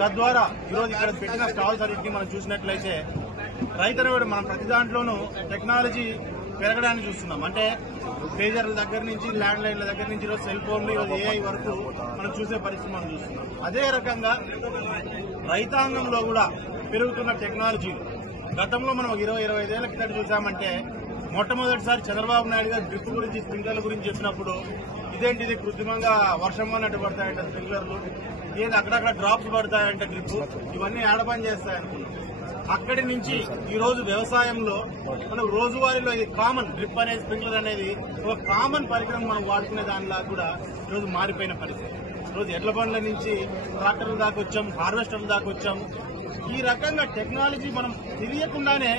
తద్వారా ఈరోజు ఇక్కడ పెట్టిన స్టాల్స్ అన్నింటినీ మనం చూసినట్లయితే రైతు మనం ప్రతి దాంట్లోనూ టెక్నాలజీ పెరగడానికి చూస్తున్నాం. అంటే పేజర్ల దగ్గర నుంచి ల్యాండ్ లైన్ల దగ్గర నుంచి ఈరోజు సెల్ ఫోన్లు ఈరోజు ఏఐ వరకు మనం చూసే పరిస్థితి మనం చూస్తున్నాం. అదే రకంగా రైతాంగంలో కూడా పెరుగుతున్న టెక్నాలజీ గతంలో మనం 20-25 ఏళ్ల కింద చూసామంటే మొట్టమొదటిసారి చంద్రబాబు నాయుడు గారు డ్రిప్ గురించి స్ప్రింక్లర్ల గురించి చెప్పినప్పుడు ఇదేంటిది కృత్రిమంగా వర్షం అన్నట్టు పడతాయంట స్ప్రింక్లర్లు, ఏది అక్కడక్కడ డ్రాప్స్ పడతాయంట డ్రిప్, ఇవన్నీ ఆడపని చేస్తాయనుకున్నాం. అక్కడి నుంచి ఈ రోజు వ్యవసాయంలో మనం రోజువారీలో ఇది కామన్ డ్రిప్ అనేది స్ప్రింక్లర్ అనేది ఒక కామన్ పరికరం మనం వాడుకునే దానిలా కూడా ఈరోజు మారిపోయిన పరిస్థితి. ఈరోజు ఎడ్ల బండ్ల నుంచి ట్రాక్టర్ల దాకా వచ్చాం, హార్వెస్టర్ల దాకా వచ్చాము. ఈ రకంగా టెక్నాలజీ మనం తెలియకుండానే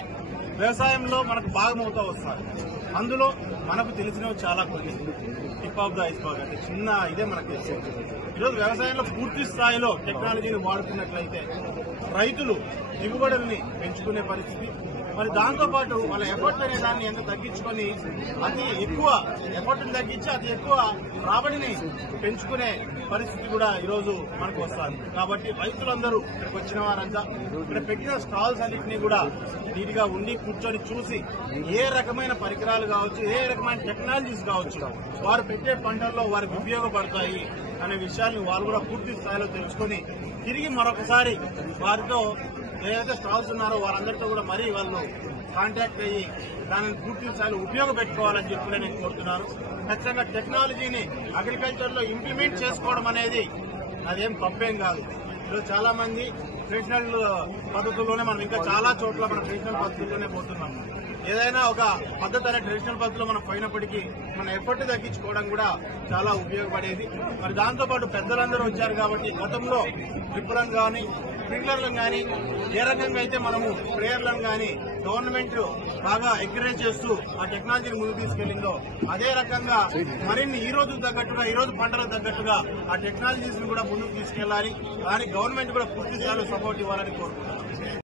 వ్యవసాయంలో మనకు భాగమవుతూ వస్తారు. అందులో మనకు తెలిసినవి చాలా కొన్ని, టిప్ ఆఫ్ ద ఐస్బర్గ్ అంటే చిన్న ఇదే మనకు తెలిసింది. ఈరోజు వ్యవసాయంలో పూర్తి స్థాయిలో టెక్నాలజీని వాడుతున్నట్లయితే రైతులు దిగుబడుల్ని పెంచుకునే పరిస్థితి, మరి దాంతోపాటు వాళ్ళ ఎఫర్ట్ అనే దాన్ని ఎంత తగ్గించుకొని అతి ఎక్కువ ఎఫర్ట్ని తగ్గించి అతి ఎక్కువ రాబడిని పెంచుకునే పరిస్థితి కూడా ఈరోజు మనకు వస్తుంది. కాబట్టి రైతులందరూ ఇక్కడికి వచ్చిన వారంతా ఇక్కడ పెట్టిన స్టాల్స్ అన్నింటినీ కూడా నీట్గా ఉండి కూర్చొని చూసి ఏ రకమైన పరికరాలు కావచ్చు, ఏ రకమైన టెక్నాలజీస్ కావచ్చు వారు పెట్టే పంటల్లో వారికి ఉపయోగపడతాయి అనే విషయాన్ని వాళ్ళు కూడా పూర్తి స్థాయిలో తెలుసుకొని తిరిగి మరొకసారి వారితో ఏదైతే స్టాల్స్ ఉన్నారో వారందరితో కూడా మరీ వాళ్ళు కాంటాక్ట్ అయ్యి దానిని పూర్తి స్థాయిలో ఉపయోగపెట్టుకోవాలని చెప్పి నేను కోరుతున్నాను. ఖచ్చితంగా టెక్నాలజీని అగ్రికల్చర్ లో ఇంప్లిమెంట్ చేసుకోవడం అనేది అదేం తప్పేం కాదు. ఈరోజు చాలా మంది ట్రెడిషనల్ పద్ధతుల్లోనే మనం ఇంకా చాలా చోట్ల మనం ట్రెడిషనల్ పద్ధతుల్లోనే పోతున్నాం. ఏదైనా ఒక పద్ధతి అనే ట్రెడిషనల్ పద్ధతిలో మనం పోయినప్పటికీ మన ఎఫర్ట్ తగ్గించుకోవడం కూడా చాలా ఉపయోగపడేది. మరి దాంతోపాటు పెద్దలందరూ వచ్చారు కాబట్టి గతంలో డ్రిప్పులను కానీ స్ప్రింక్లర్లను కానీ ఏ రకంగా అయితే మనము స్ప్రేయర్లను కానీ గవర్నమెంట్ బాగా ఎంకరేజ్ చేస్తూ ఆ టెక్నాలజీని ముందుకు తీసుకెళ్లిందో అదే రకంగా మరిన్ని ఈ రోజు తగ్గట్టుగా ఈ రోజు పంటలకు తగ్గట్టుగా ఆ టెక్నాలజీస్ ని కూడా ముందుకు తీసుకెళ్లాలి. దానికి గవర్నమెంట్ కూడా పూర్తి స్థాయిలో సపోర్ట్ ఇవ్వాలని కోరుకుంటున్నాను.